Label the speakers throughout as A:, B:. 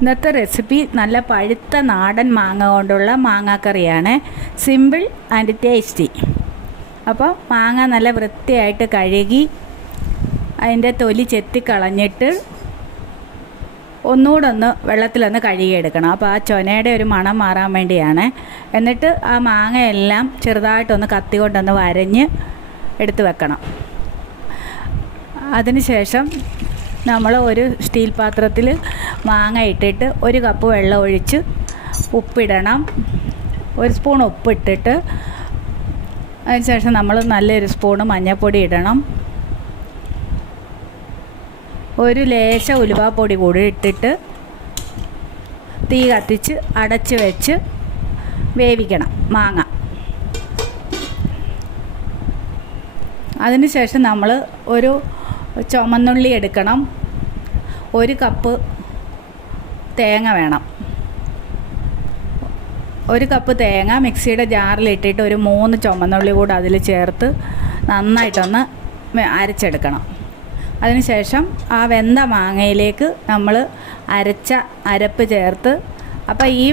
A: ഇന്നത്തെ റെസിപ്പി നല്ല പഴുത്ത നാടൻ മാങ്ങ കൊണ്ടുള്ള മാങ്ങാക്കറിയാണ്. സിമ്പിൾ ആൻഡ് ടേസ്റ്റി അപ്പോൾ മാങ്ങ നല്ല വൃത്തിയായിട്ട് കഴുകി അതിന്റെ തൊലി ചെത്തിക്കളഞ്ഞിട്ട് ഒന്നുകൂടെ ഒന്ന് വെള്ളത്തിലൊന്ന് കഴുകിയെടുക്കണം. അപ്പോൾ ആ ചൊനയുടെ ഒരു മണം മാറാൻ വേണ്ടിയാണ്. എന്നിട്ട് ആ മാങ്ങയെല്ലാം ചെറുതായിട്ടൊന്ന് കത്തി കൊണ്ടൊന്ന് വരഞ്ഞ് എടുത്തു വെക്കണം. അതിനുശേഷം നമ്മൾ ഒരു സ്റ്റീൽ പാത്രത്തിൽ മാങ്ങ ഇട്ടിട്ട് ഒരു കപ്പ് വെള്ളം ഒഴിച്ച് ഉപ്പിടണം. ഒരു സ്പൂൺ ഉപ്പിട്ടിട്ട് അതിനുശേഷം നമ്മൾ നല്ലൊരു സ്പൂണ് മഞ്ഞൾപ്പൊടി ഇടണം. ഒരു ലേശ ഉലുവാപ്പൊടി കൂടി ഇട്ടിട്ട് തീ കത്തിച്ച് അടച്ച് വെച്ച് വേവിക്കണം മാങ്ങ. അതിനുശേഷം നമ്മൾ ഒരു ചുമന്നുള്ളി എടുക്കണം. ഒരു കപ്പ് തേങ്ങ വേണം. ഒരു കപ്പ് തേങ്ങ മിക്സിയുടെ ജാറിലിട്ടിട്ട് ഒരു മൂന്ന് ചുമന്നുള്ളി കൂടെ അതിൽ ചേർത്ത് നന്നായിട്ടൊന്ന് അരച്ചെടുക്കണം. അതിനുശേഷം ആ വെന്ത മാങ്ങയിലേക്ക് നമ്മൾ അരച്ച അരപ്പ് ചേർത്ത് അപ്പോൾ ഈ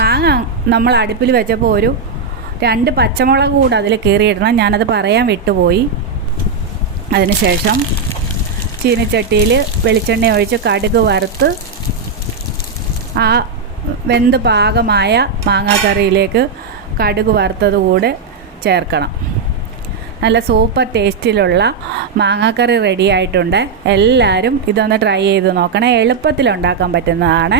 A: മാങ്ങ നമ്മൾ അടുപ്പിൽ വെച്ചപ്പോൾ ഒരു രണ്ട് പച്ചമുളക് കൂടെ അതിൽ കീറിയിടണം. ഞാനത് പറയാൻ വിട്ടുപോയി. അതിനുശേഷം ചീനച്ചട്ടിയിൽ വെളിച്ചെണ്ണ ഒഴിച്ച് കടുക് വറുത്ത് ആ വെന്ത് പാകമായ മാങ്ങാക്കറിയിലേക്ക് കടുക് വറുത്തത് കൂടെ ചേർക്കണം. നല്ല സൂപ്പർ ടേസ്റ്റിലുള്ള മാങ്ങാക്കറി റെഡി ആയിട്ടുണ്ട്. എല്ലാവരും ഇതൊന്ന് ട്രൈ ചെയ്ത് നോക്കണേ. എളുപ്പത്തിൽ ഉണ്ടാക്കാൻ പറ്റുന്നതാണ്.